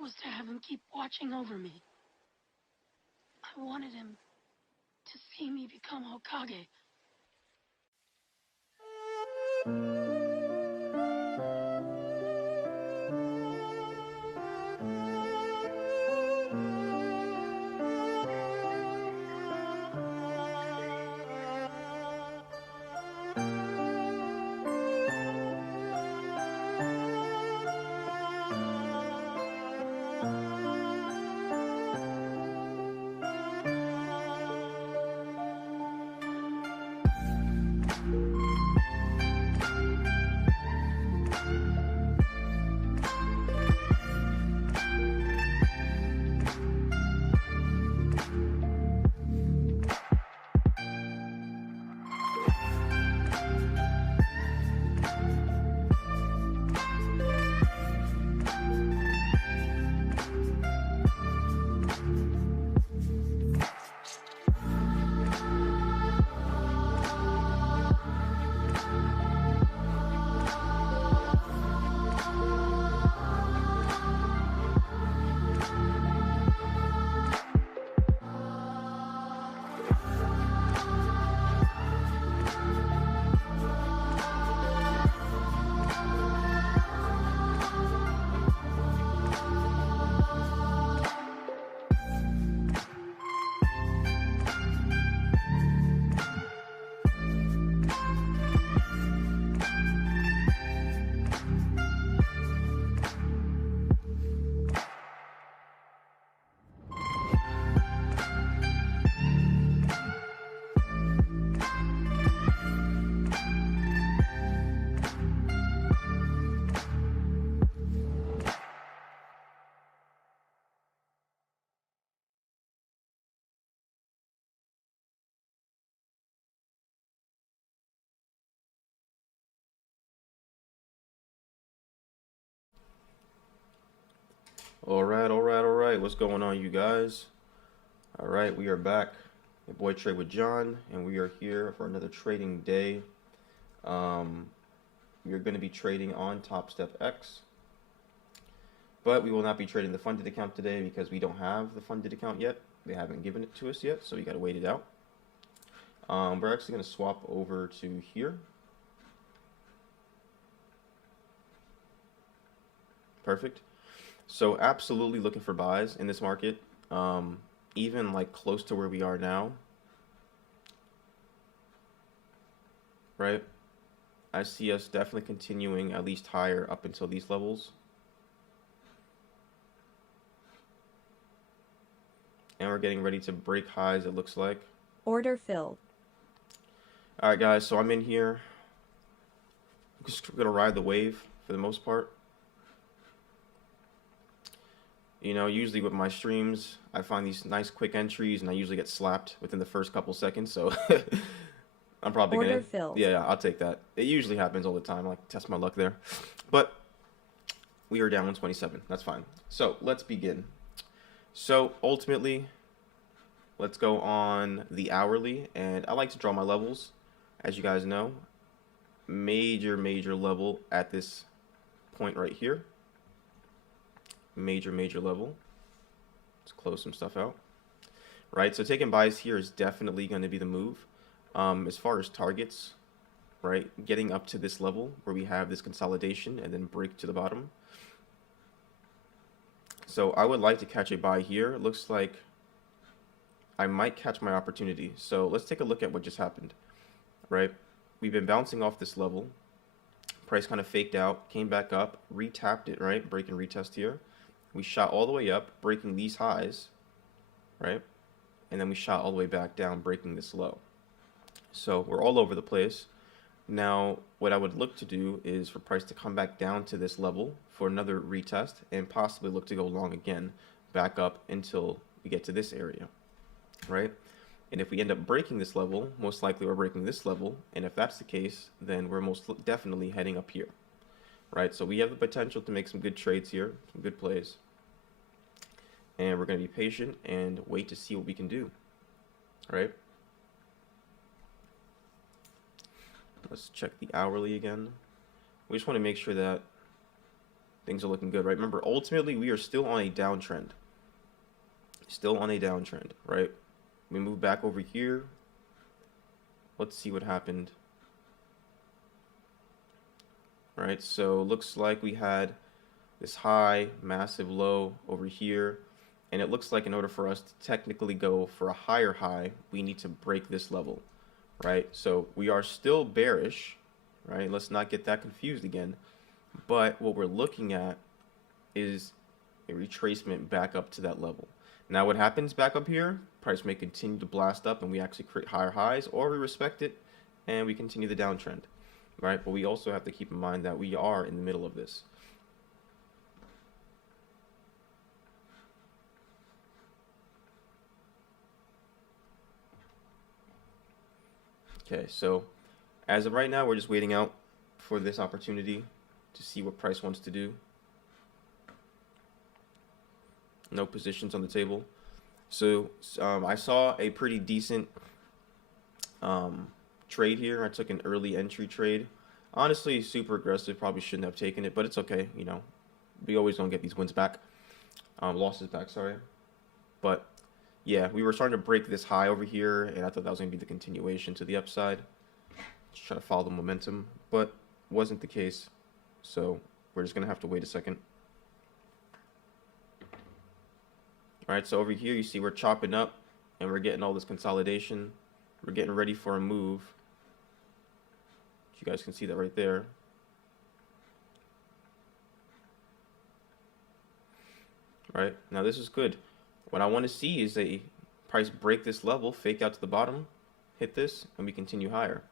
was to have him keep watching over me. I wanted him to see me become Hokage. All right. What's going on, you guys? All right, we are back. Your boy Trade with John, and we are here for another trading day. Um, we are going to be trading on TopStep X, but we will not be trading the funded account today because we don't have the funded account yet. They haven't given it to us yet, so we got to wait it out. We're actually going to swap over to here. Perfect. So absolutely looking for buys in this market, even like close to where we are now, right? I see us definitely continuing at least higher up until these levels. And we're getting ready to break highs, it looks like. Order filled. All right, guys, so I'm in here. I'm just going to ride the wave for the most part. You know, usually with my streams, I find these nice quick entries, and I usually get slapped within the first couple seconds. So I'm probably Order gonna, filled. yeah, I'll take that. It usually happens all the time. I like to test my luck there, but we are down 127. That's fine. So let's begin. So ultimately, let's go on the hourly, and I like to draw my levels, as you guys know. Major level at this point right here. Major level. Let's close some stuff out. Right, so taking buys here is definitely going to be the move. As far as targets, right, getting up to this level where we have this consolidation and then break to the bottom. So I would like to catch a buy here. It looks like I might catch my opportunity. So let's take a look at what just happened, right? We've been bouncing off this level. Price kind of faked out, came back up, retapped it, right? Break and retest here. We shot all the way up, breaking these highs, right? And then we shot all the way back down, breaking this low. So we're all over the place. Now, what I would look to do is for price to come back down to this level for another retest and possibly look to go long again, back up until we get to this area, right? And if we end up breaking this level, most likely we're breaking this level. And if that's the case, then we're most definitely heading up here, right? So we have the potential to make some good trades here, some good plays. And we're going to be patient and wait to see what we can do, right? Let's check the hourly again. We just want to make sure that things are looking good, right? Remember, ultimately, we are still on a downtrend. Still on a downtrend, right? We move back over here. Let's see what happened. Right, so looks like we had this high, massive low over here. And it looks like in order for us to technically go for a higher high, we need to break this level, right? So we are still bearish, right? Let's not get that confused again. But what we're looking at is a retracement back up to that level. Now what happens back up here, price may continue to blast up and we actually create higher highs, or we respect it and we continue the downtrend, right? But we also have to keep in mind that we are in the middle of this. Okay, so as of right now, we're just waiting out for this opportunity to see what price wants to do. No positions on the table. So I saw a pretty decent trade here. I took an early entry trade. Honestly, super aggressive. Probably shouldn't have taken it, but it's okay. You know, we always gonna get these wins back, losses back. Sorry, but yeah, we were starting to break this high over here, and I thought that was gonna be the continuation to the upside. Just try to follow the momentum, but wasn't the case. So we're just gonna have to wait a second. All right, so over here you see we're chopping up and we're getting all this consolidation. We're getting ready for a move. You guys can see that right there. Right, now this is good. What I want to see is a price break this level, fake out to the bottom, hit this, and we continue higher.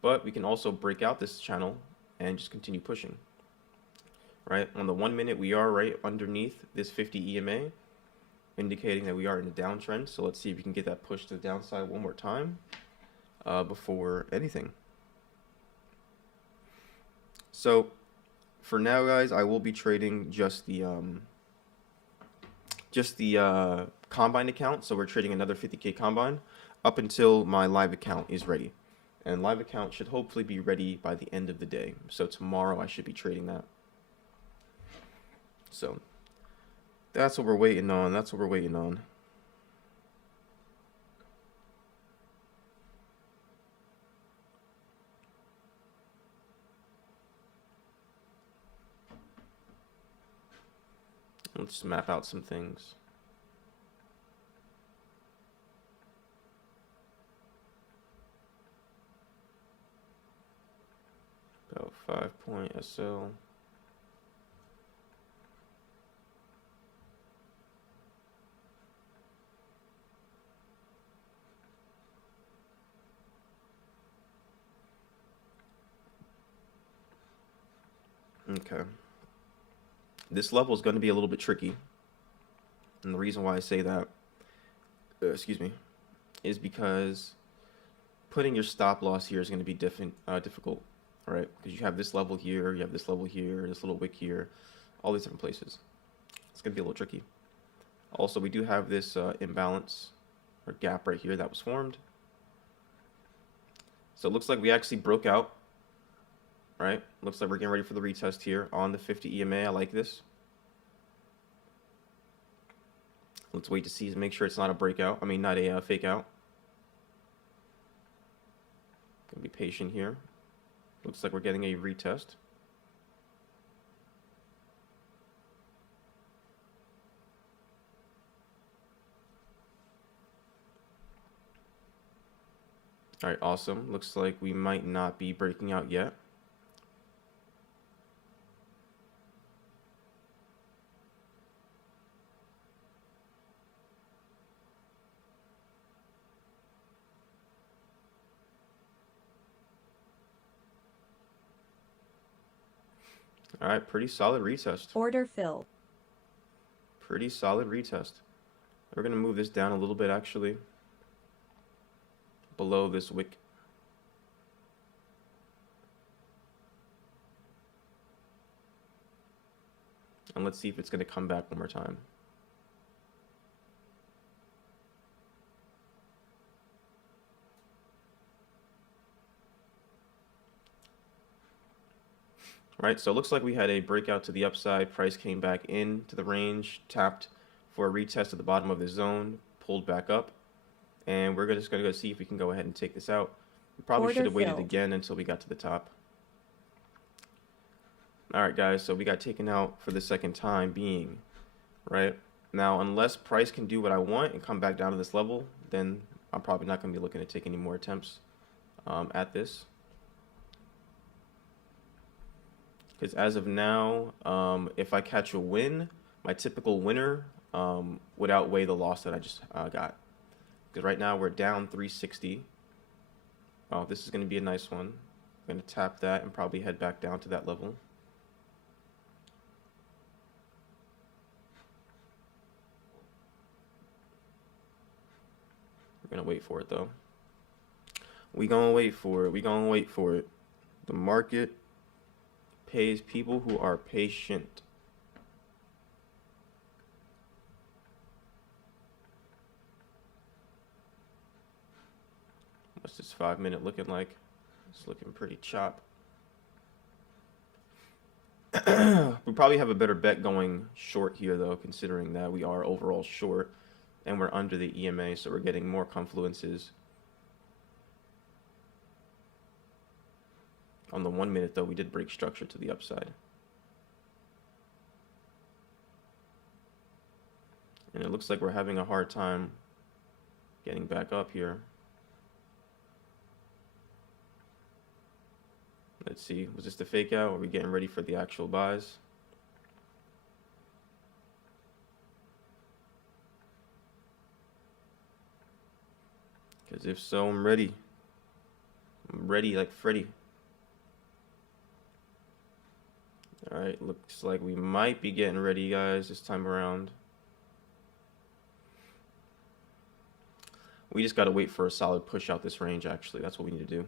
But we can also break out this channel and just continue pushing. Right, on the 1 minute we are right underneath this 50 EMA, indicating that we are in a downtrend. So let's see if we can get that push to the downside one more time before anything. So for now, guys, I will be trading just the combine account. So we're trading another 50K combine up until my live account is ready. And live account should hopefully be ready by the end of the day. So tomorrow I should be trading that. So that's what we're waiting on. That's what we're waiting on. Let's map out some things. About 5-point SL. Okay. This level is going to be a little bit tricky. And the reason why I say that, excuse me, is because putting your stop loss here is going to be difficult, right? Because you have this level here, you have this level here, this little wick here, all these different places. It's going to be a little tricky. Also, we do have this imbalance or gap right here that was formed. So it looks like we actually broke out, right? Looks like we're getting ready for the retest here on the 50 EMA. I like this. Let's wait to see, make sure it's not a breakout. I mean, not a fake out. Gonna be patient here. Looks like we're getting a retest. All right, awesome. Looks like we might not be breaking out yet. All right, pretty solid retest. Order fill. Pretty solid retest. We're going to move this down a little bit, actually, below this wick. And let's see if it's going to come back one more time. right? So it looks like we had a breakout to the upside. Price came back into the range, tapped for a retest at the bottom of the zone, pulled back up, and we're just going to go see if we can go ahead and take this out. We probably should Order have waited filled. again until we got to the top. All right, guys, so we got taken out for the second time being, right? Now, unless price can do what I want and come back down to this level, then I'm probably not going to be looking to take any more attempts at this. Because as of now, if I catch a win, my typical winner would outweigh the loss that I just got. Because right now we're down 360. Oh, this is going to be a nice one. I'm going to tap that and probably head back down to that level. We're going to wait for it, though. We going to wait for it. We going to wait for it. The market pays people who are patient. What's this 5 minute looking like? It's looking pretty chop. We probably have a better bet going short here, though, considering that we are overall short and we're under the EMA, so we're getting more confluences. On the 1 minute, though, we did break structure to the upside. And it looks like we're having a hard time getting back up here. Let's see, was this the fake out? Or are we getting ready for the actual buys? Because if so, I'm ready. I'm ready like Freddy. Alright, looks like we might be getting ready, guys, this time around. We just got to wait for a solid push out this range, actually. That's what we need to do.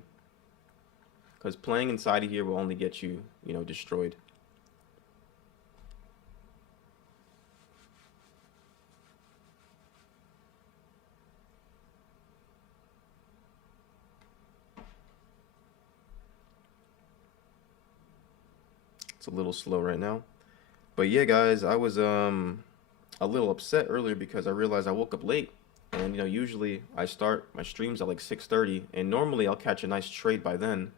Because playing inside of here will only get you, destroyed. It's a little slow right now. But yeah, guys, I was a little upset earlier because I realized I woke up late. And, usually I start my streams at like 6:30. And normally I'll catch a nice trade by then.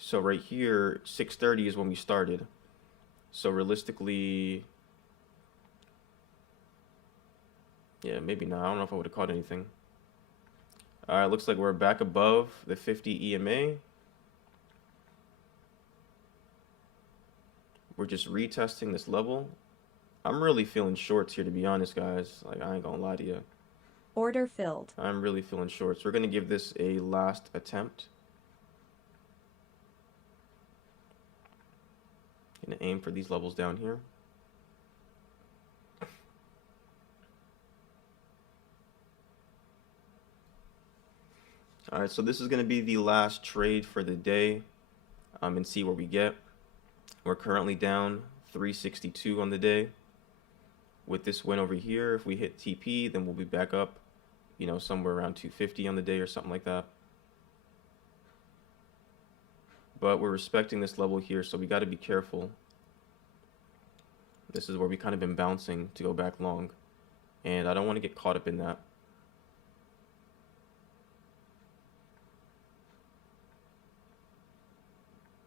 So right here, 6:30 is when we started. So realistically, yeah, maybe not. I don't know if I would have caught anything. All right, looks like we're back above the 50 EMA. We're just retesting this level. I'm really feeling shorts here, to be honest, guys. Like, I ain't gonna lie to you. Order filled. I'm really feeling shorts. We're gonna give this a last attempt. Gonna aim for these levels down here. All right, so this is gonna be the last trade for the day, and see where we get. We're currently down 362 on the day. With this win over here, if we hit TP, then we'll be back up, somewhere around 250 on the day or something like that. But we're respecting this level here, so we got to be careful. This is where we kind of been bouncing to go back long, and I don't want to get caught up in that.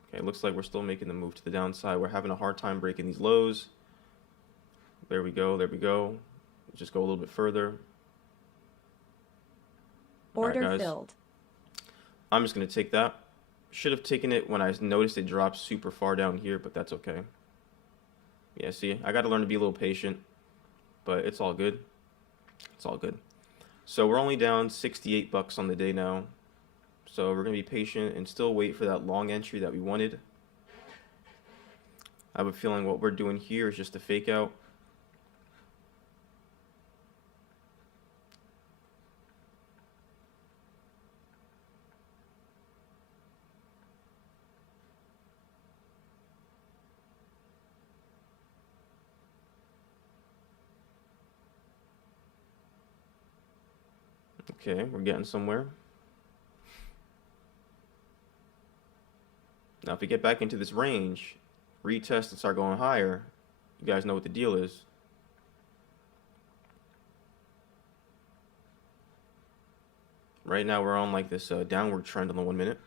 Okay, it looks like we're still making the move to the downside. We're having a hard time breaking these lows. There we go, there we go. Just go a little bit further. Order All right, guys. filled. I'm just going to take that. Should have taken it when I noticed it dropped super far down here, but that's okay. Yeah, see, I got to learn to be a little patient, but it's all good. It's all good. So we're only down 68 bucks on the day now. So we're going to be patient and still wait for that long entry that we wanted. I have a feeling what we're doing here is just a fake out. Okay, we're getting somewhere. Now, if we get back into this range, retest and start going higher, you guys know what the deal is. Right now we're on like this downward trend on the 1 minute.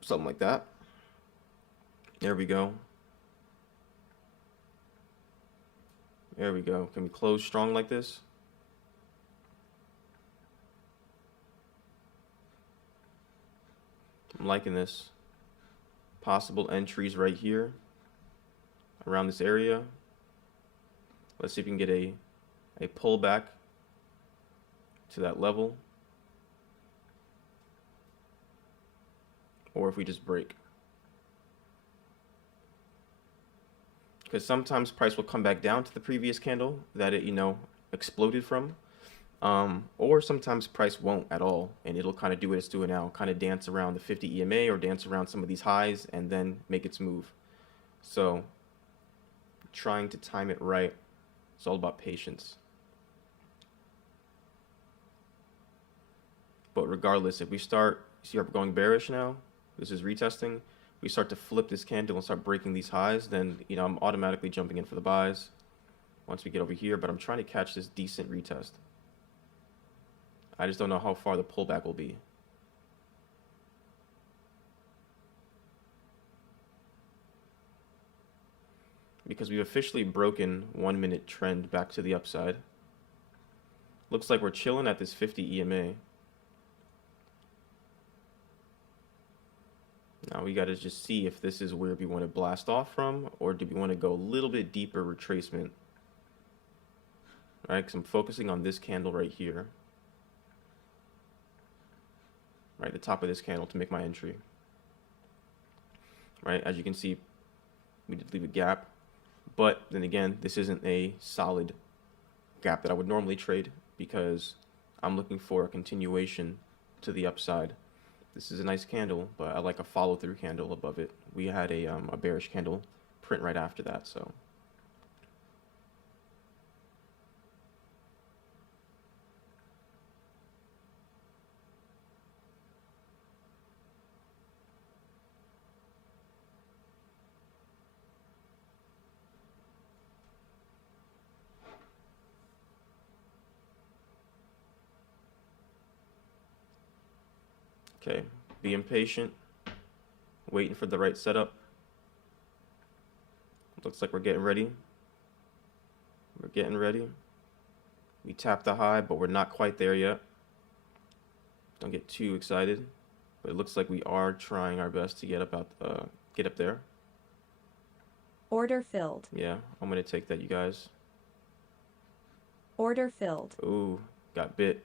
Something like that. There we go. There we go. Can we close strong like this? I'm liking this. Possible entries right here around this area. Let's see if we can get a pullback to that level, or if we just break. Because sometimes price will come back down to the previous candle that it, exploded from. Or sometimes price won't at all, and it'll kind of do what it's doing now, kind of dance around the 50 EMA or dance around some of these highs and then make its move. So trying to time it right, it's all about patience. But regardless, if we start, see, we're going bearish now, this is retesting, we start to flip this candle and start breaking these highs, then I'm automatically jumping in for the buys once we get over here. But I'm trying to catch this decent retest. I just don't know how far the pullback will be. Because we've officially broken 1 minute trend back to the upside. Looks like we're chilling at this 50 EMA. Now we got to just see if this is where we want to blast off from, or do we want to go a little bit deeper retracement. Right, because I'm focusing on this candle right here. Right, the top of this candle to make my entry. Right, as you can see, we did leave a gap. But then again, this isn't a solid gap that I would normally trade, because I'm looking for a continuation to the upside. This is a nice candle, but I like a follow-through candle above it. We had a bearish candle print right after that, so. Okay, being patient, waiting for the right setup. Looks like we're getting ready. We're getting ready. We tapped the high, but we're not quite there yet. Don't get too excited, but it looks like we are trying our best to get up there. Order filled. Yeah, I'm gonna take that, you guys. Order filled. Ooh, got bit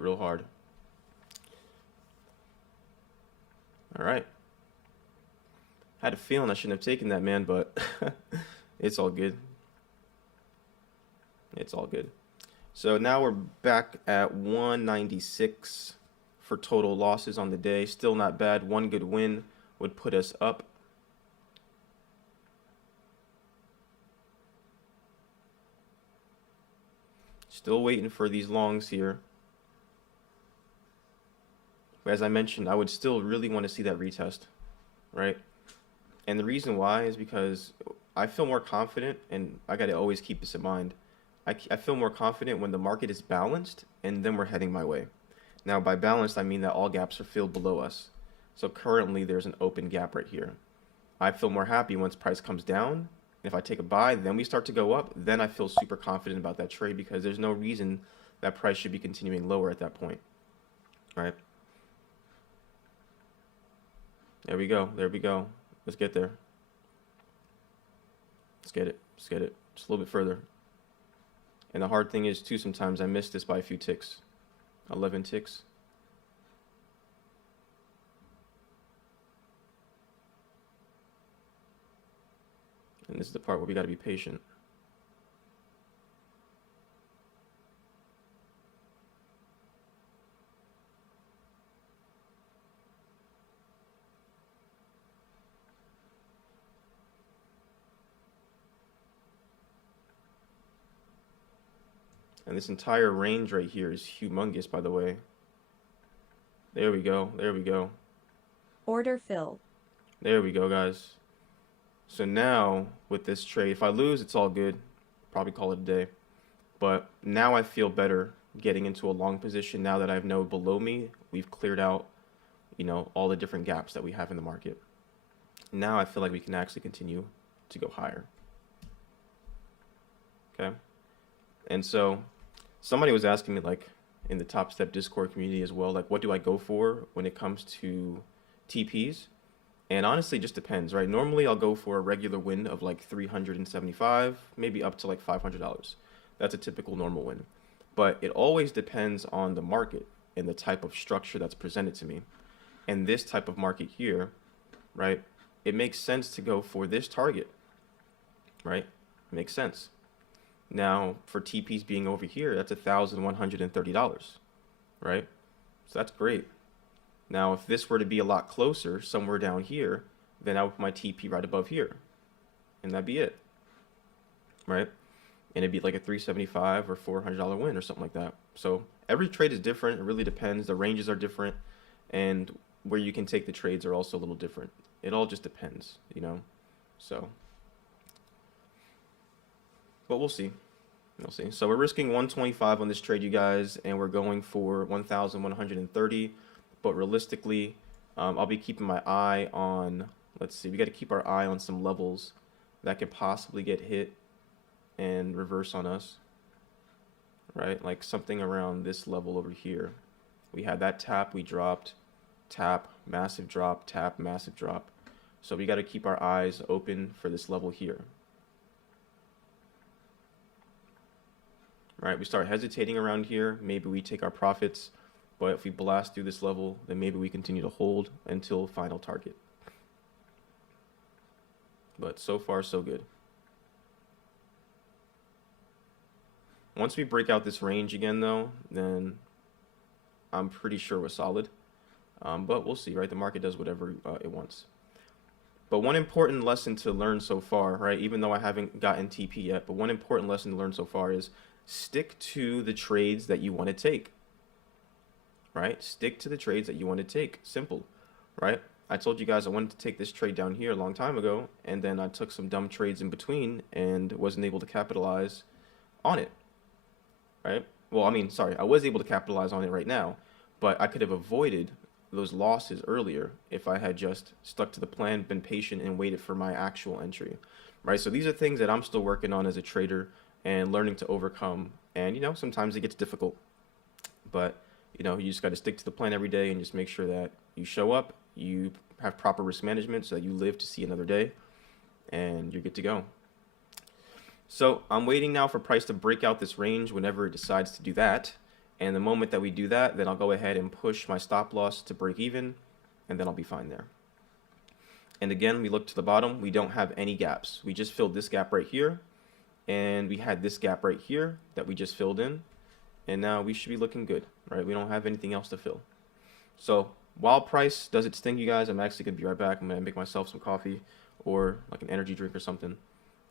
real hard. All right. Had a feeling I shouldn't have taken that, man, but it's all good. It's all good. So now we're back at 196 for total losses on the day. Still not bad. One good win would put us up. Still waiting for these longs here. But as I mentioned, I would still really want to see that retest, right? And the reason why is because I feel more confident, and I got to always keep this in mind. I feel more confident when the market is balanced and then we're heading my way. Now, by balanced, I mean that all gaps are filled below us. So currently, there's an open gap right here. I feel more happy once price comes down. If I take a buy, then we start to go up, then I feel super confident about that trade, because there's no reason that price should be continuing lower at that point, right? There we go. There we go. Let's get there. Let's get it. Let's get it. Just a little bit further. And the hard thing is, too, sometimes I miss this by a few ticks. 11 ticks. And this is the part where we got to be patient. And this entire range right here is humongous, by the way. There we go. There we go. Order filled. There we go, guys. So now with this trade, if I lose, it's all good. Probably call it a day. But now I feel better getting into a long position now that I know below me we've cleared out, all the different gaps that we have in the market. Now I feel like we can actually continue to go higher. Okay. And so somebody was asking me like in the TopStep Discord community as well, like what do I go for when it comes to TPs? And honestly, it just depends, right? Normally, I'll go for a regular win of like 375, maybe up to like $500. That's a typical normal win. But it always depends on the market and the type of structure that's presented to me. And this type of market here, right? It makes sense to go for this target, right? Makes sense. Now, for TPs being over here, that's $1,130, right? So that's great. Now, if this were to be a lot closer, somewhere down here, then I would put my TP right above here, and that'd be it, right? And it'd be like a 375 or $400 win or something like that. So every trade is different. It really depends. The ranges are different, and where you can take the trades are also a little different. It all just depends, So, but we'll see. We'll see. So we're risking 125 on this trade, you guys, and we're going for 1,130. But realistically, I'll be keeping my eye on, let's see, we got to keep our eye on some levels that could possibly get hit and reverse on us, right? Like something around this level over here. We had that tap, we dropped, tap, massive drop, tap, massive drop. So we got to keep our eyes open for this level here. Right, we start hesitating around here, maybe we take our profits, but if we blast through this level, then maybe we continue to hold until final target. But so far, so good. Once we break out this range again, though, then I'm pretty sure we're solid. But we'll see, right? The market does whatever it wants. But one important lesson to learn so far, right? Even though I haven't gotten TP yet, but one important lesson to learn so far is stick to the trades that you want to take, right? Stick to the trades that you want to take. Simple, right? I told you guys I wanted to take this trade down here a long time ago, and then I took some dumb trades in between and wasn't able to capitalize on it, right? Well, I mean, sorry, I was able to capitalize on it right now, but I could have avoided those losses earlier if I had just stuck to the plan, been patient, and waited for my actual entry, right? So these are things that I'm still working on as a trader and learning to overcome. And, sometimes it gets difficult, but, you just got to stick to the plan every day and just make sure that you show up, you have proper risk management so that you live to see another day, and you're good to go. So I'm waiting now for price to break out this range whenever it decides to do that. And the moment that we do that, then I'll go ahead and push my stop loss to break even, and then I'll be fine there. And again, we look to the bottom, we don't have any gaps. We just filled this gap right here, and we had this gap right here that we just filled in, and now we should be looking good, right? We don't have anything else to fill. So while price does its thing, you guys, I'm actually gonna be right back. I'm gonna make myself some coffee or like an energy drink or something,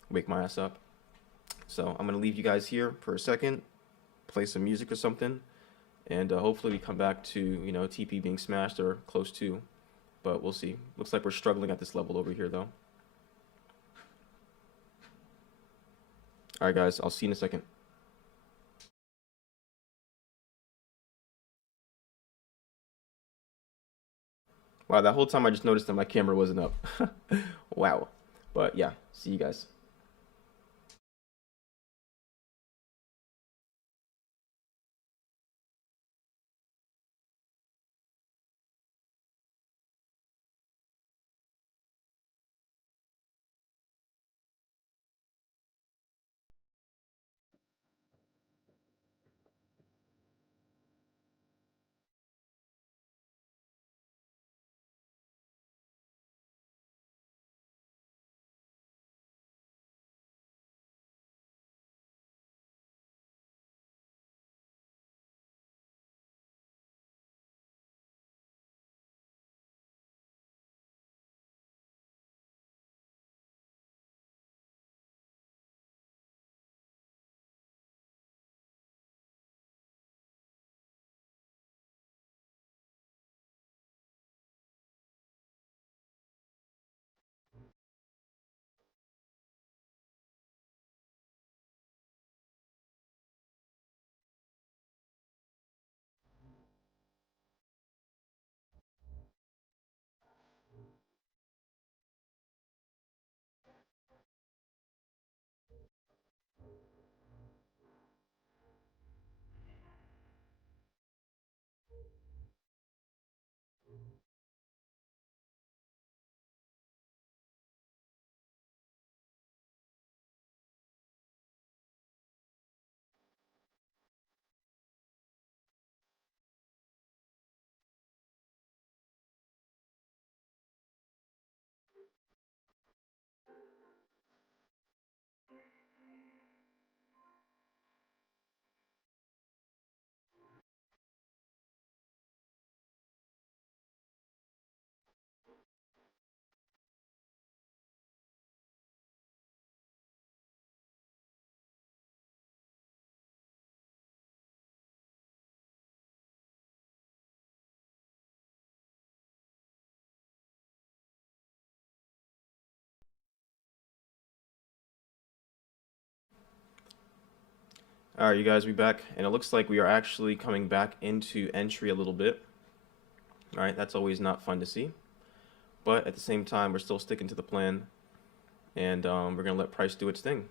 wake my ass up. So I'm gonna leave you guys here for a second, play some music or something, and hopefully we come back to TP being smashed or close to, but we'll see. Looks like we're struggling at this level over here though. All right, guys, I'll see you in a second. Wow, that whole time I just noticed that my camera wasn't up. Wow. But yeah, see you guys. All right, you guys, we back, and it looks like we are actually coming back into entry a little bit. All right, that's always not fun to see, but at the same time, we're still sticking to the plan, and we're gonna let price do its thing.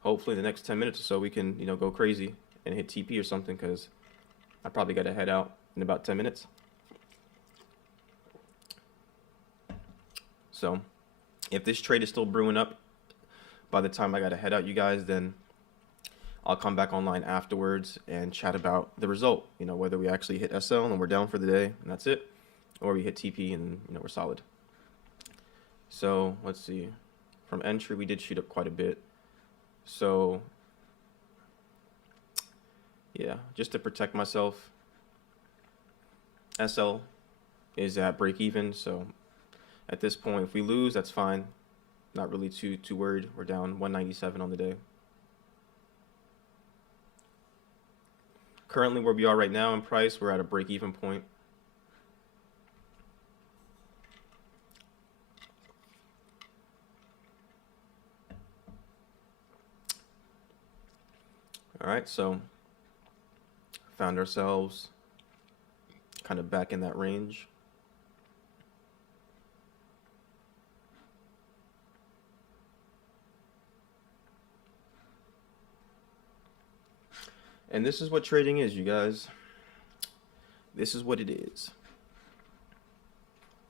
Hopefully, the next 10 minutes or so, we can, go crazy and hit TP or something, because I probably got to head out in about 10 minutes. So, if this trade is still brewing up by the time I got to head out, you guys, then I'll come back online afterwards and chat about the result. Whether we actually hit SL and we're down for the day and that's it, or we hit TP and we're solid. So let's see. From entry, we did shoot up quite a bit. So yeah, just to protect myself, SL is at break even. So at this point, if we lose, that's fine. Not really too worried. We're down 197 on the day. Currently, where we are right now in price, we're at a break-even point. All right, so found ourselves kind of back in that range. And this is what trading is, you guys. This is what it is.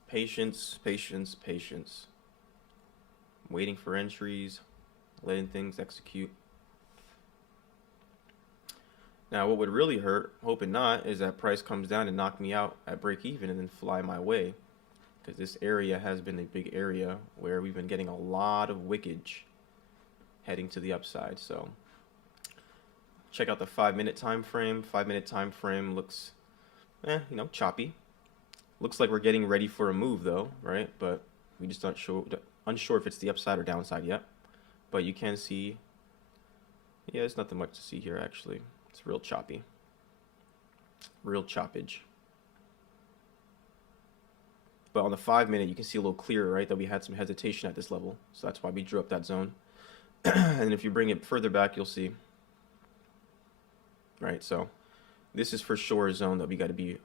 Patience, patience, patience. Waiting for entries, letting things execute. Now, what would really hurt, hoping not, is that price comes down and knock me out at break even and then fly my way. Because this area has been a big area where we've been getting a lot of wickage heading to the upside. So check out the 5-minute time frame. 5-minute time frame looks, choppy. Looks like we're getting ready for a move though, right? But we just unsure if it's the upside or downside yet. But you can see, yeah, there's nothing much to see here actually. It's real choppy. Real choppage. But on the 5-minute, you can see a little clearer, right, that we had some hesitation at this level. So that's why we drew up that zone. And if you bring it further back, you'll see. Right, so this is for sure a zone that we got to be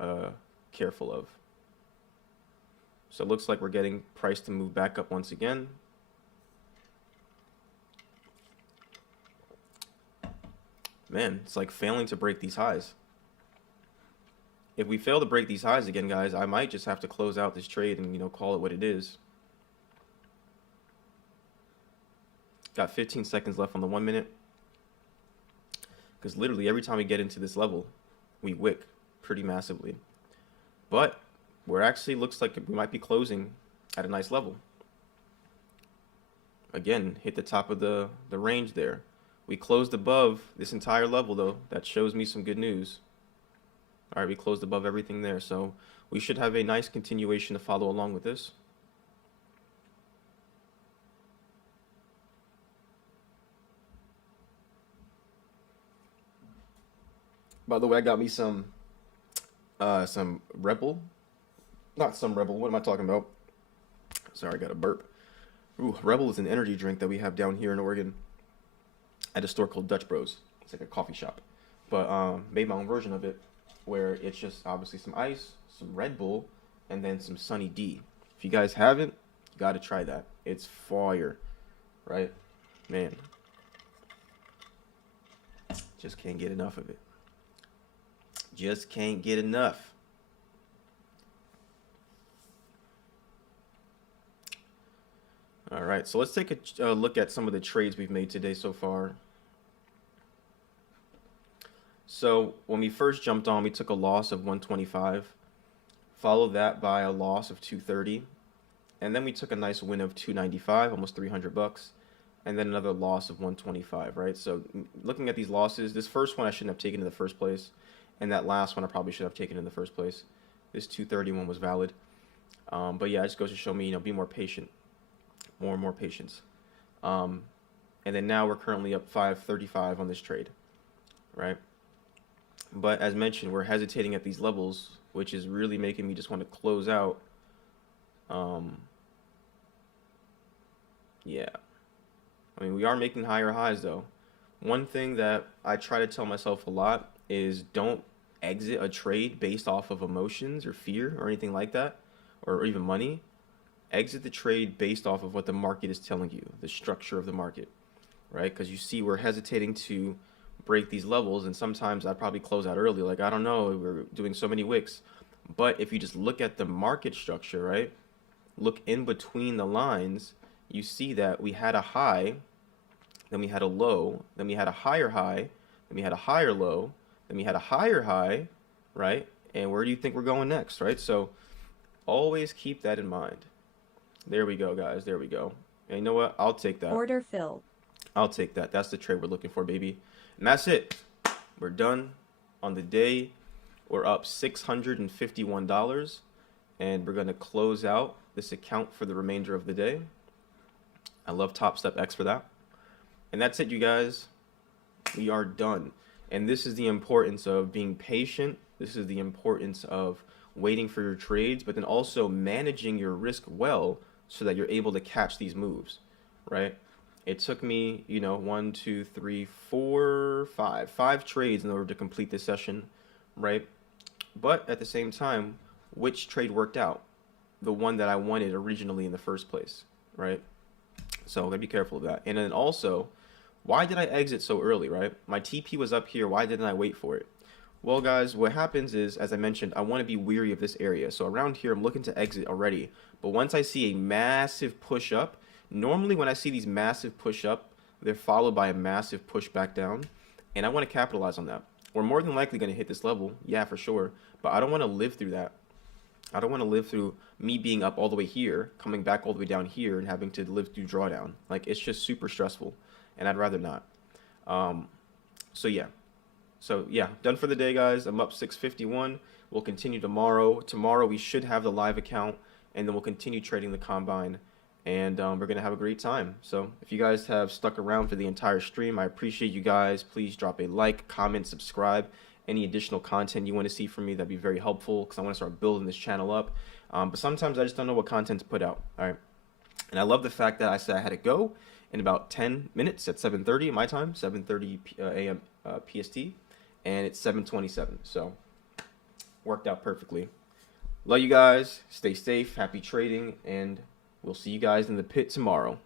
careful of. So it looks like we're getting price to move back up once again. Man, it's like failing to break these highs. If we fail to break these highs again, guys, I might just have to close out this trade and, call it what it is. Got 15 seconds left on the 1-minute. Because literally every time we get into this level, we wick pretty massively. But we're actually looks like we might be closing at a nice level. Again, hit the top of the range there. We closed above this entire level, though. That shows me some good news. All right, we closed above everything there. So we should have a nice continuation to follow along with this. By the way, I got me some Rebel. Not some Rebel. What am I talking about? Sorry, I got a burp. Ooh, Rebel is an energy drink that we have down here in Oregon at a store called Dutch Bros. It's like a coffee shop. But made my own version of it where it's just obviously some ice, some Red Bull, and then some Sunny D. If you guys haven't, you got to try that. It's fire, right? Man. Just can't get enough of it. Just can't get enough. All right, so let's take a look at some of the trades we've made today so far. So when we first jumped on, we took a loss of 125, followed that by a loss of 230, and then we took a nice win of 295, almost $300, and then another loss of 125, right? So looking at these losses, this first one I shouldn't have taken in the first place, and that last one I probably should have taken in the first place. This 231 was valid. But yeah, it just goes to show me, be more patient. More and more patience. And then now we're currently up 535 on this trade, right? But as mentioned, we're hesitating at these levels, which is really making me just want to close out. Yeah. I mean, we are making higher highs though. One thing that I try to tell myself a lot is don't exit a trade based off of emotions or fear or anything like that, or even money. Exit the trade based off of what the market is telling you, the structure of the market, right? Because you see we're hesitating to break these levels, and sometimes I'd probably close out early, like, I don't know, we're doing so many wicks. But if you just look at the market structure, right? Look in between the lines, you see that we had a high, then we had a low, then we had a higher high, then we had a higher low, then we had a higher high, right? And where do you think we're going next, right? So always keep that in mind. There we go, guys. There we go. And you know what? I'll take that. Order filled. I'll take that. That's the trade we're looking for, baby. And that's it. We're done on the day. We're up $651. And we're going to close out this account for the remainder of the day. I love TopStep X for that. And that's it, you guys. We are done. And this is the importance of being patient. This is the importance of waiting for your trades, but then also managing your risk well so that you're able to catch these moves, right? It took me, you know, 1, 2, 3, 4, 5 trades in order to complete this session, right? But at the same time, which trade worked out? The one that I wanted originally in the first place, right? So I'm gonna be careful of that. And then also, why did I exit so early, right? My TP was up here. Why didn't I wait for it? Well, guys, what happens is, as I mentioned, I want to be weary of this area. So around here, I'm looking to exit already. But once I see a massive push up, normally when I see these massive push up, they're followed by a massive push back down. And I want to capitalize on that. We're more than likely going to hit this level. Yeah, for sure. But I don't want to live through that. I don't want to live through me being up all the way here, coming back all the way down here, and having to live through drawdown. Like, it's just super stressful. And I'd rather not. So yeah, done for the day, guys. I'm up 651. We'll continue tomorrow. Tomorrow we should have the live account, and then we'll continue trading the combine, and we're gonna have a great time. So if you guys have stuck around for the entire stream, I appreciate you guys. Please drop a like, comment, subscribe. Any additional content you want to see from me, that'd be very helpful because I want to start building this channel up. But sometimes I just don't know what content to put out. All right. And I love the fact that I said I had to go in about 10 minutes at 7:30 my time, 7:30 a.m. PST. And it's 7:27, so worked out perfectly. Love you guys. Stay safe. Happy trading, and we'll see you guys in the pit tomorrow.